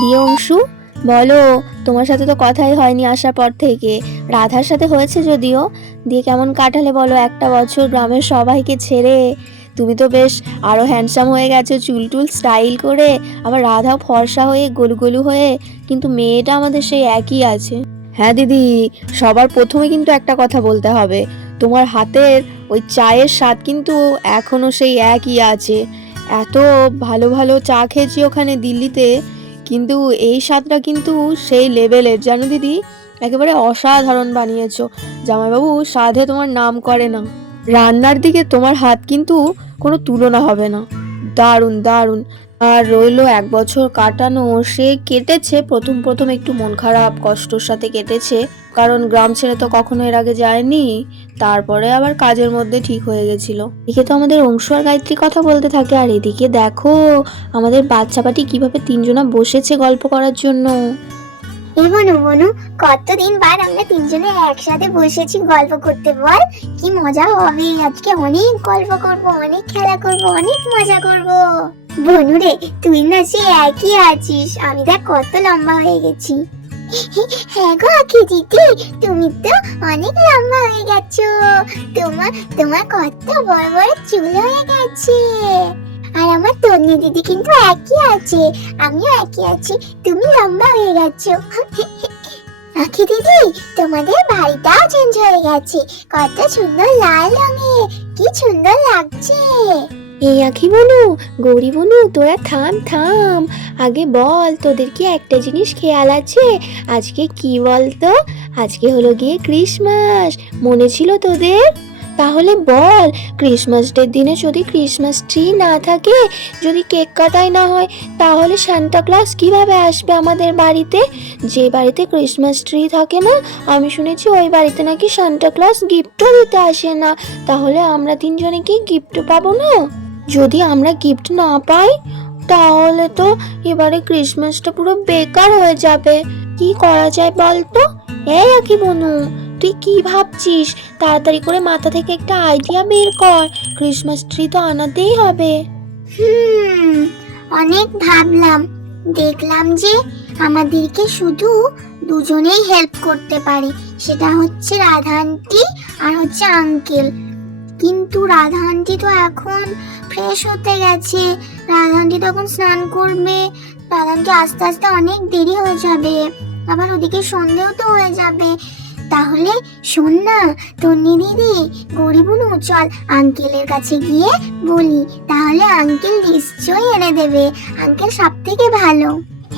দিয়ে অংশু, বলো, তোমার সাথে তো কথাই হয়নি আসার পর থেকে। রাধার সাথে হয়েছে যদিও। দিয়ে কেমন কাটালে বলো একটা বছর গ্রামের সবাইকে ছেড়ে? তুমি তো বেশ আরো হ্যান্ডসাম হয়ে গেছো, চুল টুল স্টাইল করে। আবার রাধা ফর্সা হয়ে গোলু গোলু হয়ে, কিন্তু মেয়েটা আমাদের সেই একই আছে। হ্যাঁ দিদি, সবার প্রথমে কিন্তু একটা কথা বলতে হবে, তোমার হাতের ওই চায়ের স্বাদ কিন্তু এখনো সেই একই আছে। এত ভালো ভালো চা খেয়েছি ওখানে দিল্লিতে, কিন্তু এই স্বাদটা কিন্তু সেই লেভেলের, জানো দিদি, একেবারে অসাধারণ বানিয়েছো। জামাইবাবু স্বাদে তোমার নাম করে না, রান্নার দিকে তোমার হাত কিন্তু কোনো তুলনা হবে না। দারুণ দারুণ। আর রইলো 1 বছর কাটানো, সে কেটেছে প্রথম প্রথম একটু মন খারাপ কষ্টর সাথে কেটেছে, কারণ গ্রাম ছেড়ে তো কখনো এর আগে যায়নি। তারপরে আবার কাজের মধ্যে ঠিক হয়ে গেছিল। এদিকে তো আমাদের অংশু আর গায়ত্রী কথা বলতে থাকে, আর এদিকে দেখো আমাদের বাচ্চা পাটি কিভাবে তিনজনা বসেছে গল্প করার জন্য। এই বনু বনু, কতদিন বাদ আমরা তিনজনে একসাথে বসেছি গল্প করতে, বল কি মজা হবে। আজকে অনেক গল্প করব, অনেক খেলা করব, অনেক মজা করব। বনু রে, তুই না সে একই আছিস, আমি দেখ কত লম্বা হয়ে গেছি। হ্যাঁ গো আখি দিদি, তুমি তো অনেক লম্বা হয়ে গেছো। তোমার তোমার কত বড় বড় চুল হয়ে গেছে। আর আমার তন্নি দিদি কিন্তু একই আছে, আমিও একই আছি, তুমি লম্বা হয়ে গেছো। আখি দিদি, তোমাদের বাড়িটাও চেঞ্জ হয়ে গেছে, কত সুন্দর লাল রঙের, কি সুন্দর লাগছে। এই আখি বনু, গৌরী বনু, তোরা থাম থাম, আগে বল তোদের কি একটা জিনিস খেয়াল আছে? আজকে কি বলতো? আজকে হলো গিয়ে ক্রিসমাস, মনে ছিল তোদের? তাহলে বল, ক্রিসমাস ডের দিনে যদি ক্রিসমাস ট্রি না থাকে, যদি কেক কাটাই না হয়, তাহলে সান্টা ক্লজ কিভাবে আসবে আমাদের বাড়িতে? যে বাড়িতে ক্রিসমাস ট্রি থাকে না, আমি শুনেছি ওই বাড়িতে নাকি সান্টা ক্লজ গিফটও দিতে আসে না। তাহলে আমরা তিনজনে কি গিফট পাবো না? যদি আমরা গিফট না পাই, তাহলে তো এবারে ক্রিসমাসটা পুরো বেকার হয়ে যাবে। কি করা যায় বলতো? এই আকি বনু, তুই কি ভাবছিস? তাড়াতাড়ি করে মাথা থেকে একটা আইডিয়া বের কর, ক্রিসমাস ট্রি তো আনাতেই হবে। অনেক ভাবলাম, দেখলাম যে আমাদেরকে শুধু দুজনেই হেল্প করতে পারে, সেটা হচ্ছে রাধা আন্টি আর হচ্ছে আঙ্কেল। কিন্তু রাধা আন্টি তো এখন ফ্রেশ হতে গেছে, রাধা আন্টি তখন স্নান করবে, রাধা আন্টি আস্তে আস্তে অনেক দেরি হয়ে যাবে, আবার ওদিকে সন্ধেও তো হয়ে যাবে। তাহলে শোন না তন্নি দিদি, গরিবুনু, চল আঙ্কেলের কাছে গিয়ে বলি, তাহলে আঙ্কেল নিশ্চয়ই এনে দেবে, আঙ্কেল সব থেকে ভালো।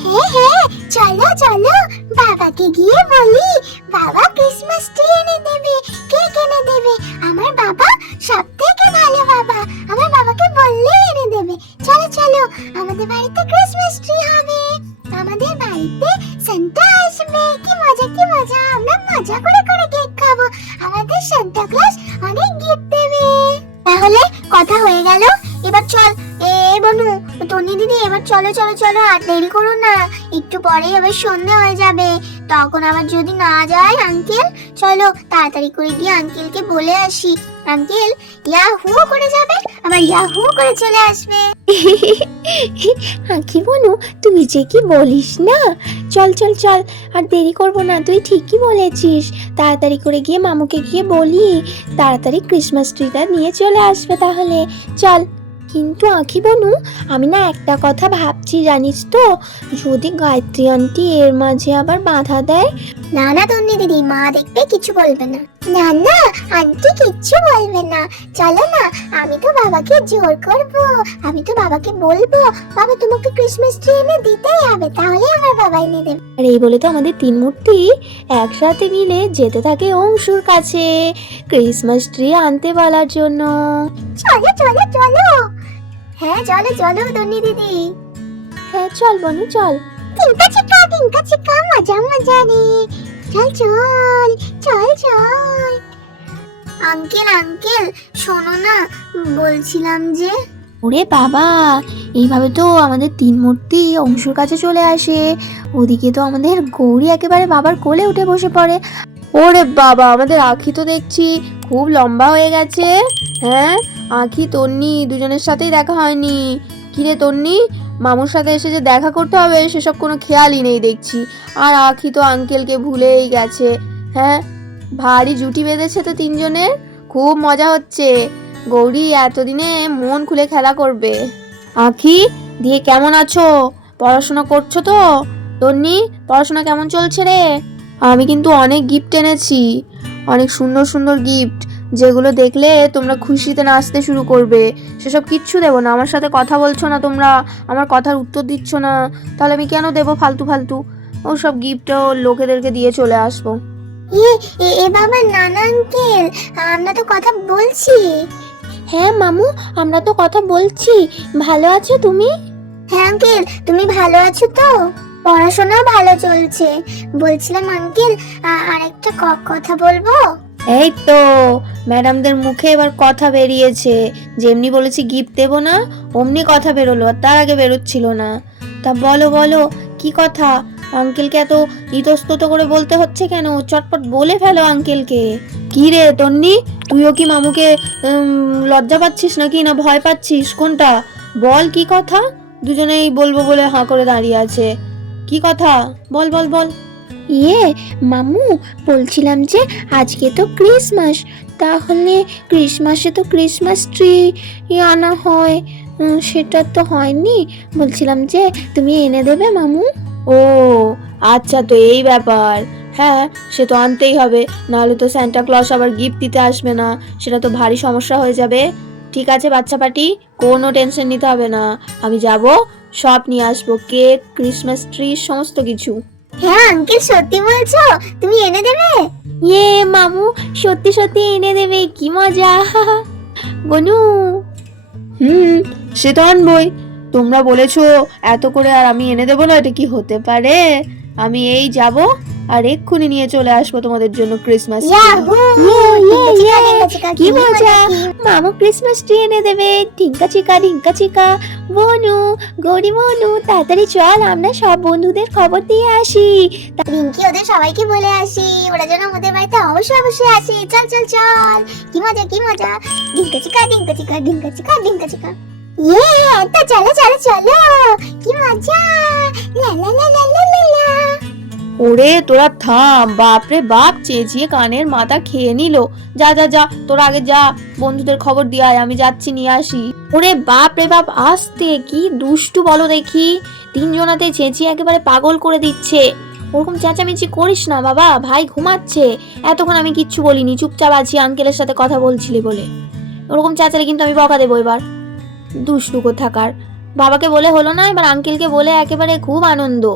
হ্যাঁ হ্যাঁ, চলো চলো, বাবাকে গিয়ে বলি, বাবা ক্রিসমাস ট্রি এনে দেবে, কেক এনে দেবে, আমার বাবা সব থেকে ভালো বাবা, আমার বাবাকে বললেই এনে দেবে। চলো চলো, আমাদের বাড়িতে ক্রিসমাস ট্রি হবে, আমাদের বাড়িতে সান্টা আসবে, কি মজা কি মজা, আমরা মজা করে করে কেক খাবো, আমাদের সান্টা ক্লজ অনেক গিফট দেবে। তাহলে কথা হয়ে গেল, এবার চল। বনু, টনি দিদি, এবার চলো চলো চলো, আর দেরি করো না, একটু পরেই আবার সন্ধে হয়ে যাবে, তখন আবার যদি না যায় আঙ্কেল। চলো তাড়াতাড়ি করে গিয়ে আঙ্কেলকে বলে আসি, আঙ্কেল ইয়াহু করে যাবে, আবার ইয়াহু করে চলে আসবে। আখি বনু, তুই যে কি বলিস না, চল চল চল, আর দেরি করবো না, তুই ঠিকই বলেছিস। তাড়াতাড়ি করে গিয়ে মামুকে গিয়ে বলি, তাড়াতাড়ি ক্রিসমাস ট্রিটা নিয়ে চলে আসবে তাহলে, চল। কিন্তু আখি বনু, আমি না একটা কথা ভাবছি জানিস তো, যদি গায়ত্রী আন্টি এর মাঝে আবার বাধা দেয়। না না তন্নি দিদি, মা দেখবে, কিছু বলবে না। না না, আন্টি কিচ্ছু বলবে না, চলো না, আমি তো বাবাকে জোর করব, আমি তো বাবাকে বলবো, বাবা তোমাকে ক্রিসমাস ট্রি এনে দিতেই হবে, তাহলে আমার বাবা এনে দেবে। আর এই বলে তো আমাদের তিন মূর্তি একসাথে মিলে যেতে থাকে অংশুর কাছে ক্রিসমাস ট্রি আনতে বলার জন্য। চলো চলো চলো, হ্যাঁ চলো চলো তন্নি দিদি। হ্যাঁ চল বনু চল। টিঙ্কা চিকা মজা মজা রে, চল চল চল চল। আঙ্কেল আঙ্কেল, শোনো না, বলছিলাম যে, ওরে বাবা, এইভাবে তো আমাদের তিন মূর্তি অংশুর কাছে চলে আসে, ওদিকে তো আমাদের গৌরী একেবারে বাবার কোলে উঠে বসে পড়ে। ওরে বাবা, আমাদের আখি তো দেখছি খুব লম্বা হয়ে গেছে। হ্যাঁ, আখি তন্নি দুজনের সাথেই দেখা হয়নি। কিরে তন্নি, মামুর সাথে এসে যে দেখা করতে হবে সেসব কোনো খেয়ালই নেই দেখছি। আর আখি তো আঙ্কেলকে ভুলেই গেছে। হ্যাঁ, ভারী জুটি বেঁধেছে তো তিনজনের, খুব মজা হচ্ছে। গৌরী এতদিনে মন খুলে খেলা করবে। আখি, দিয়ে কেমন আছো? পড়াশোনা করছো তো? তন্নি, পড়াশোনা কেমন চলছে রে? আমি কিন্তু অনেক গিফট এনেছি, অনেক সুন্দর সুন্দর গিফট, যেগুলো দেখলে তোমরা খুশিতে নাচতে শুরু করবে। সেসব কিচ্ছু দেবো না। আমার সাথে কথা বলছো না তোমরা, আমার কথার উত্তর দিচ্ছ না, তাহলে আমি কেন দেবো ফালতু ফালতু? ওসব গিফটও লোকেদেরকে দিয়ে চলে আসবো। এ বাবা, নানা আঙ্কেল, আমরা তো কথা বলছি। হ্যাঁ মামু, আমরা তো কথা বলছি। ভালো আছো তুমি? হ্যাঁ আঙ্কেল, তুমি ভালো আছো তো? পড়াশোনাও ভালো চলছে। বলছিলাম আঙ্কেল, আরেকটা কথা বলবো? এই তো ম্যাডামদের মুখে এবার কথা বেরিয়েছে। যেমনি বলেছি গিফট দেবো না, অমনি কথা বেরোলো, আর তার আগে বেরোচ্ছিল না। তা বলো বলো, কি কথা? আঙ্কেলকে এত ইতস্তত করে বলতে হচ্ছে কেন? চটপট বলে ফেলো আঙ্কেলকে। কি রে তন্নি, তুইও কি মামুকে লজ্জা পাচ্ছিস নাকি, না ভয় পাচ্ছিস, কোনটা? বল কি কথা। দুজনেই বলবো বলে হাঁ করে দাঁড়িয়ে আছে। কি কথা? বল বল বল। মামু, বলছিলাম যে আজকে তো ক্রিসমাস, তাহলে ক্রিসমাসে তো ক্রিসমাস ট্রি আনা হয়, সেটা তো হয়নি। বলছিলাম যে তুমি এনে দেবে মামু? ও আচ্ছা, তো এই ব্যাপার। হ্যাঁ, সে তো আনতেই হবে, নাহলে তো স্যান্টা ক্লজ আবার গিফট দিতে আসবে না, সেটা তো ভারী সমস্যা হয়ে যাবে। ঠিক আছে বাচ্চা পাটি, কোনো টেনশন নিতে হবে না, আমি যাব, সব নিয়ে আসবো, কেক, ক্রিসমাস ট্রি, সমস্ত কিছু। হ্যাঁ আঙ্কেল, সত্যি বলছো? তুমি এনে দেবে? মামু সত্যি সত্যি এনে দেবে, কি মজা। বনু, সে তো আনবই। তোমরা বলেছো এত করে, আর আমি এনে দেবো না? এটা কি হতে পারে? আমি এই যাব আর এক্ষুনি নিয়ে চলে আসবো তোমাদের জন্য ক্রিসমাস ট্রি। কি মজা, মামু ক্রিসমাস ট্রি এনে দেবে। ঢিঙ্কা চিকা ঢিঙ্কা চিকা। বনু, গৌরী বনু, তাড়াতাড়ি চল, আমরা সব বন্ধুদের খবর দিয়ে আসি। রিঙ্কি ওদের সবাইকে বলে আসি, ওরা যেন আমাদের বাড়িতে অবশ্যই অবশ্যই আসে। চল চল চল, কি মজা কি মজা। ডিঙ্কা চিকা ডিঙ্কা চিকা ডিঙ্কা চিকা ডিঙ্কা চিকা। তো চলো চলো চলো, কি মজা। লা লা লা লা লা লা লা। ওরে তোরা থাম, বাপরে বাপ, চেঁচিয়ে কানের মাথা খেয়ে নিল। যা যা যা, তোরা আগে যা, বন্ধুদের খবর দিয়ে আয়, আমি যাচ্ছি নিয়ে আসি। ওরে বাপ রে বাপ, আসতে, কি দুষ্টু বলো দেখি, তিনজনাতে চেঁচিয়ে একেবারে পাগল করে দিচ্ছে। ওরকম চেঁচামেচি করিস না বাবা, ভাই ঘুমাচ্ছে। এতক্ষণ আমি কিচ্ছু বলিনি, চুপচাপ আছি, আঙ্কেলের সাথে কথা বলছিলি বলে। ওরকম চেঁচালে কিন্তু আমি বকা দেবো এবার। দুষ্টু কোথাকার, বাবাকে বলে হলো না, এবার আঙ্কেলকে বলে একেবারে খুব আনন্দ।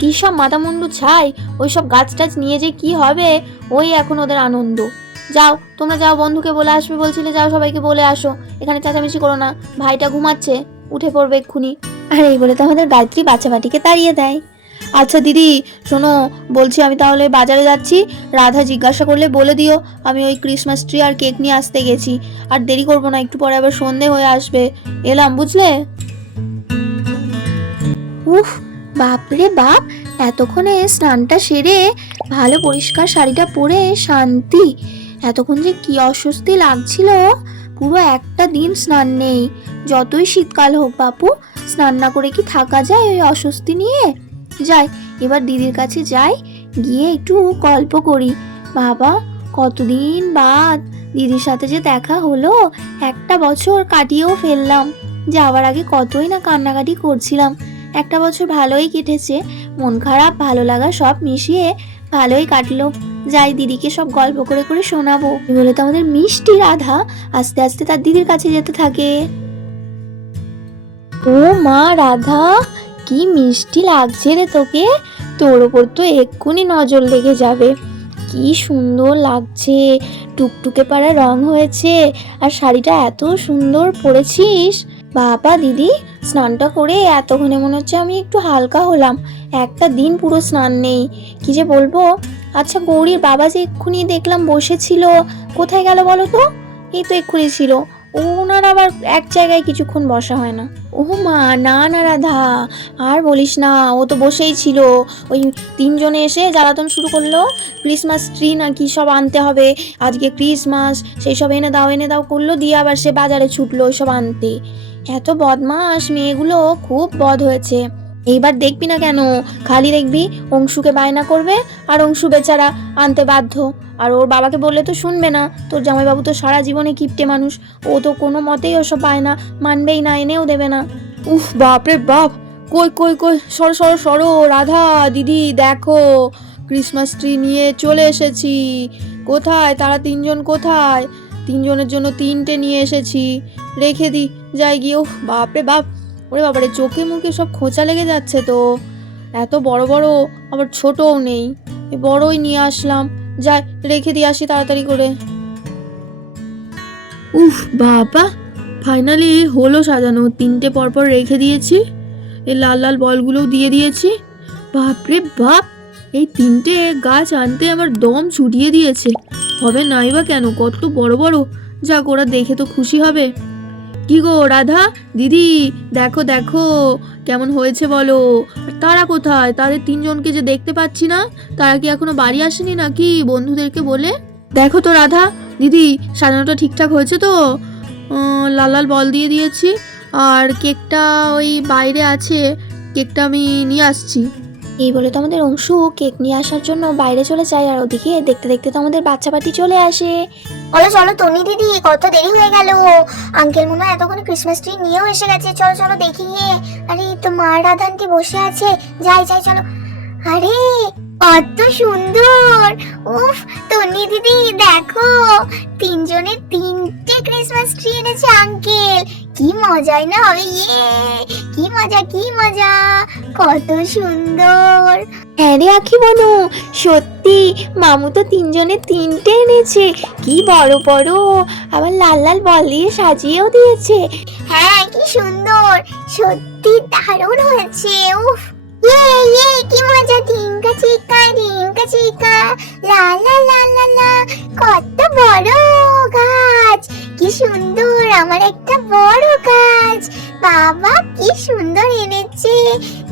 কি সব মাথা মুন্ডু ছাই, ওই সব গাছ টাছ নিয়ে যে কি হবে, ওই এখন ওদের আনন্দ। যাও তোমরা যাও, বন্ধুকে বলে আসবে বলছিলে, যাও সবাইকে বলে আসো, এখানে চেঁচামেচি করো না, ভাইটা ঘুমাচ্ছে, উঠে পড়বে এক্ষুনি। আর এই বলে তো আমাদের গায়ত্রী বাচ্চা বাটিকে তাড়িয়ে দেয়। আচ্ছা দিদি শোনো, বলছি আমি তাহলে বাজারে যাচ্ছি, রাধা জিজ্ঞাসা করলে বলে দিও আমি ওই ক্রিসমাস ট্রি আর কেক নিয়ে আসতে গেছি। আর দেরি করবো না, একটু পরে আবার সন্ধে হয়ে আসবে। এলাম, বুঝলে? উফ, বাপরে বাপ, এতক্ষণে স্নানটা সেরে ভালো পরিষ্কার শাড়িটা পরে শান্তি। এতক্ষণ যে কি অস্বস্তি লাগছিল, পুরো একটা দিন স্নান নেই। যতই শীতকাল হোক বাপু, স্নান না করে কি থাকা যায় ওই অস্বস্তি নিয়ে? যাই, এবার দিদির কাছে যাই, গিয়ে একটু গল্প করি। বাবা, কতদিন বাদ দিদির সাথে যে দেখা হলো, একটা বছর কাটিয়েও ফেললাম। যাওয়ার আগে কতই না কান্নাকাটি করছিলাম। একটা বছর ভালোই কেটেছে, মন খারাপ ভালো লাগা সব মিশিয়ে ভালোই কাটলো। যাই, দিদিকে সব গল্প করে করে শোনাবো। বলে তো আমাদের মিষ্টি রাধা আস্তে আস্তে তার দিদির কাছে যেতে থাকে। ও মা রাধা, কি মিষ্টি লাগছে রে তোকে, তোর ওপর তো এক্ষুনি নজর লেগে যাবে। কি সুন্দর লাগছে, টুকটুকে পাড়া রং হয়েছে, আর শাড়িটা এত সুন্দর পরেছিস। বাবা দিদি, স্নানটা করে এতক্ষণে মনে হচ্ছে আমি একটু হালকা হলাম। একটা দিন পুরো স্নান নেই, কি যে বলবো। আচ্ছা গৌরীর বাবা যে এক্ষুনি দেখলাম বসেছিল, কোথায় গেল বলো তো? এই তো এক্ষুনি ছিল। ওনার আবার এক জায়গায় কিছুক্ষণ বসা হয় না। ও মা, না না রাধা, আর বলিস না, ও তো বসেই ছিল। ওই তিনজনে এসে জ্বালাতন শুরু করলো, ক্রিসমাস ট্রি না কি সব আনতে হবে, আজকে ক্রিসমাস, সেই সব এনে দাও করলো, দিয়ে আবার সে বাজারে ছুটলো ওইসব আনতে। এত বদমাস মেয়েগুলো খুব বদ হয়েছে। এইবার দেখবি না কেন, খালি দেখবি অংশুকে বায়না করবে আর অংশু বেচারা আনতে বাধ্য। আর ওর বাবাকে বললে তো শুনবে না। তোর জামাইবাবু তো সারা জীবনে কিপটে মানুষ, ও তো কোনো মতেই ওসব বায়না মানবেই না, এনেও দেবে না। উফ বাপরে বাপ, কই কই কই, সরো সরো সরো, রাধা দিদি দেখো ক্রিসমাস ট্রি নিয়ে চলে এসেছি। কোথায় তারা তিনজন, কোথায়? তিনজনের জন্য তিনটে নিয়ে এসেছি, রেখে দি যাই গিয়ে। উফ বাপরে বাপ, ওরে বাবারে চোখে মুখে সব খোঁচা লেগে যাচ্ছে তো। এত বড় বড়, আবার ছোটও নেই, এই বড়ই নিয়ে আসলাম। যাই রেখে দিয়ে আসি তাড়াতাড়ি করে। উফ বাবা, ফাইনালি হলো সাজানো। তিনটে পরপর রেখে দিয়েছি, এই লাল লাল বলগুলোও দিয়ে দিয়েছি। বাপরে বাপ, এই তিনটে গাছ আনতে আমার দম ছুটিয়ে দিয়েছে। হবে নাই বা কেন, কত বড় বড়। যাক, ওরা দেখে তো খুশি হবে। কি গো রাধা দিদি, দেখো দেখো কেমন হয়েছে বলো। আর তারা কোথায়? তাদের তিনজনকে যে দেখতে পাচ্ছি না, তারা কি এখনো বাড়ি আসেনি নাকি বন্ধুদেরকে বলে? দেখো তো রাধা দিদি, সাজানোটা ঠিকঠাক হয়েছে তো? লাল লাল বল দিয়ে দিয়েছি, আর কেকটা ওই বাইরে আছে, কেকটা আমি নিয়ে আসছি। এই বলে তো আমাদের অংশু কেক নিয়ে আসার জন্য বাইরে চলে যায়, আর ওদিকে দেখতে দেখতে তো আমাদের বাচ্চা পার্টি চলে আসে। চলো চলো টনি দিদি, কত দেরি হয়ে গেল। আঙ্কেল মনে হয় এতক্ষণে ক্রিসমাস ট্রি নিয়েও এসে গেছে। চলো চলো দেখি গিয়ে। আরে এই তো মা রাধা আন্টি বসে আছে, যাই যাই চলো। আরে কত সুন্দর। উফ টনি দিদি দেখো, তিনজনের তিনটে ক্রিসমাস ট্রি এনেছে আঙ্কেল। কি মজাই না হবে, ইয়ে কি মজা কি মজা, কত সুন্দর। হ্যাঁ রে আখি বনু, সত্যি মামু তো তিনজনের তিনটে এনেছে, কি বড় বড়, আবার লাল লাল বল দিয়ে সাজিয়েও দিয়েছে। হ্যাঁ কি সুন্দর, সত্যি দারুণ হয়েছে। উফ ইয়ে ইয়ে কি মজা, টিঙ্কা চিকা লা লা লা লা লা, কত বড় গাছ, কি সুন্দর, আমার একটা বড় গাছ। বাবা কি সুন্দর এনেছে,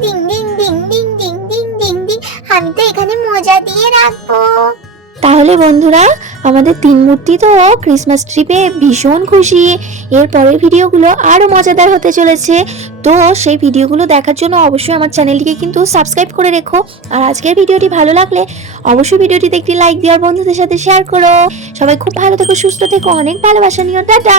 ding ding ding ding ding ding ding ding, আমি তো এখানে মজা দিয়ে রাখবো। তাহলে বন্ধুরা, আমাদের তিন মূর্তি তো ক্রিসমাস ট্রি পেয়ে ভীষণ খুশি। এর পরের ভিডিওগুলো আরও মজাদার হতে চলেছে, তো সেই ভিডিওগুলো দেখার জন্য অবশ্যই আমার চ্যানেলটিকে কিন্তু সাবস্ক্রাইব করে রেখো। আর আজকের ভিডিওটি ভালো লাগলে অবশ্যই ভিডিওটিতে একটি লাইক দিয়ে আর বন্ধুদের সাথে শেয়ার করো। সবাই খুব ভালো থেকো, সুস্থ থেকো, অনেক ভালোবাসা নিও, টাটা।